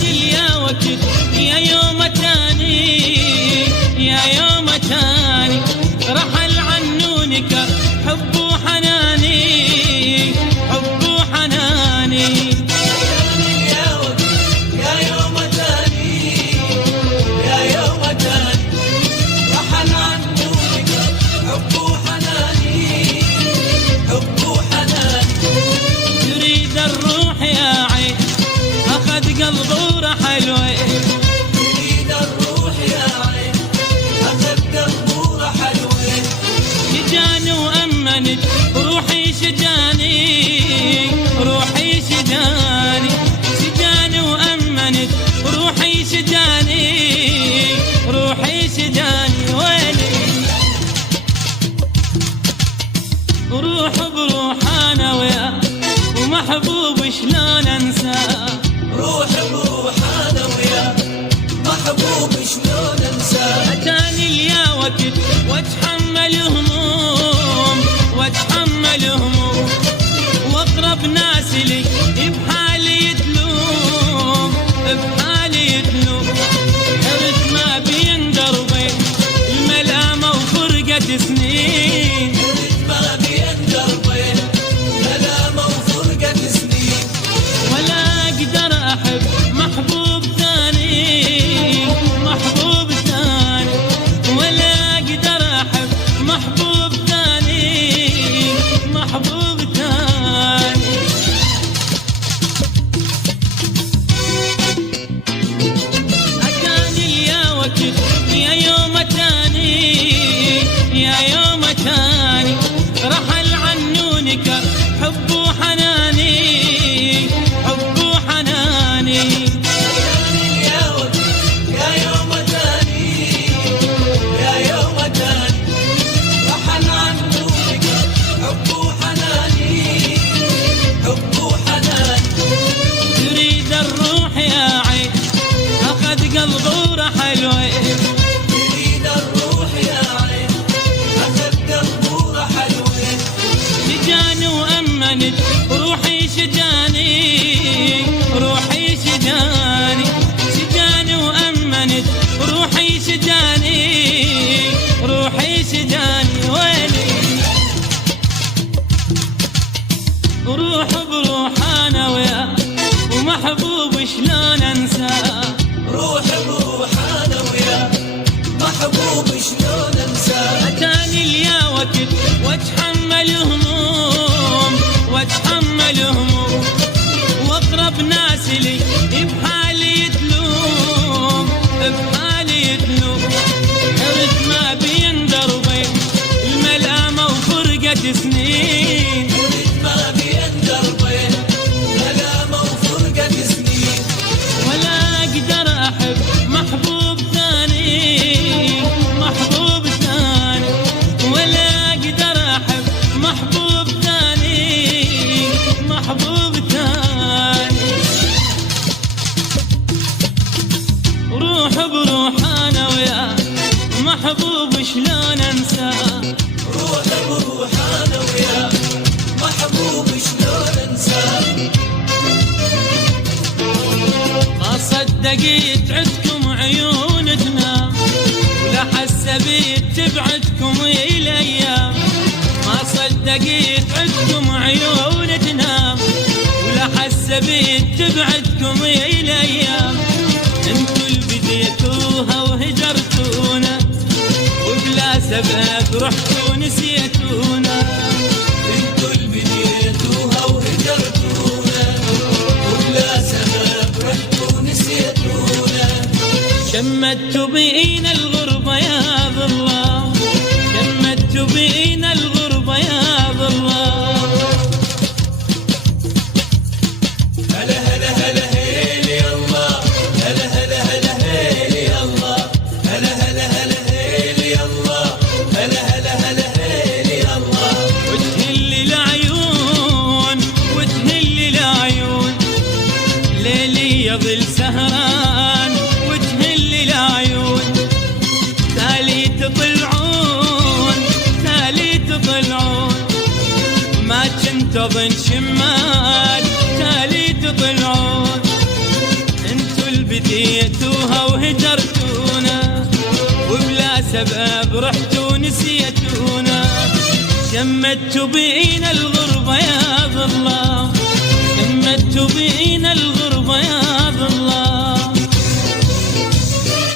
أتاني يا وقت يا يوم أتاني يا يوم أتاني رحل عنونك حب وحناني حب وحناني قلبه ورحل وين يريد الروح يا عين أخذ قلبه ورحل وين شجاني وأمنت روحي شجاني روحي شجاني شجاني وأمنت روحي شجاني روحي شجاني ويلي روح بروح أنا وياه ومحبوب شلون أنساه روح بروح انا وياه محبوب شلون انساه أتاني يا وقت واتحمل هموم واتحمل هموم واقرب ناس لي بحالي يتلوم بحالي يتلوم حرت ما بين دربين الملامة وفرقة سنين حرت ما بين دربين ملامة وفرقة سنين ولا أقدر أحب محبوب ثاني محبوب ثاني ولا أقدر أحب محبوب ثاني محبوب ثاني أتاني يا وقت يا يوم أتاني يا يوم أتاني رحل عنونك حب وحناني حب وحناني يا وقت يا يوم أتاني يا يوم أتاني رحل عنونك حب وحناني حب وحناني تريد الروح يا عين أخذ قلبه ورحل وين يريد الروح يا عين أخذ قلبه ورحل وين شجاني وأمنت روحي شجاني روحي شجاني شجاني وأمنت روحي شجاني روحي شجاني ويلي روح بروح أنا وياه ومحبوب شلون أنساه روح بروح انا وياه محبوب شلون انساه أتاني يا وقت واتحمل هموم واتحمل هموم واقرب ناس لي بحالي يتلوم بحالي يتلوم حرت ما بين دربين الملامة وفرقة سنين حرت ما بين دربين ملامة وفرقة سنين ولا أقدر أحب محبوب ثاني محبوب ثاني ولا أقدر أحب محبوب ثاني محبوب ثاني روح بروح أنا وياه محبوب شلون أنساه روح بروح انا وياه محبوب شلون انساه ما صدقت عدكم عيون تنام ولا حسبت تبعدكم الأيام ما صدقت عدكم عيون تنام ولا حسبت تبعدكم الأيام انتوا اللي بديتوها وهجرتونا وبلا سبب رحتوا نسيتونا انتوا اللي بديتوها وهجرتونا وبلا سبب رحتوا نسيتونا شمتوا بينا الغربة يا الله شمتوا بينا الغربة يا الله هلا هلا هلا هيلي الله هلا هلا هلا هيلي الله هلا هلا هلا هيلي الله هلا هلا هلا هيلي الله وتهل العيون وتهل العيون ليلي يظل سهران وتهل العيون تالي تطلعون تالي تطلعون ما كنت اظن شمال تالي تطلعون انتوا بديتوها وهجرتونا، وبلا سبب رحتوا نسيتونا. شمتوا بينا الغربة يا ظلام، شمتوا بينا الغربة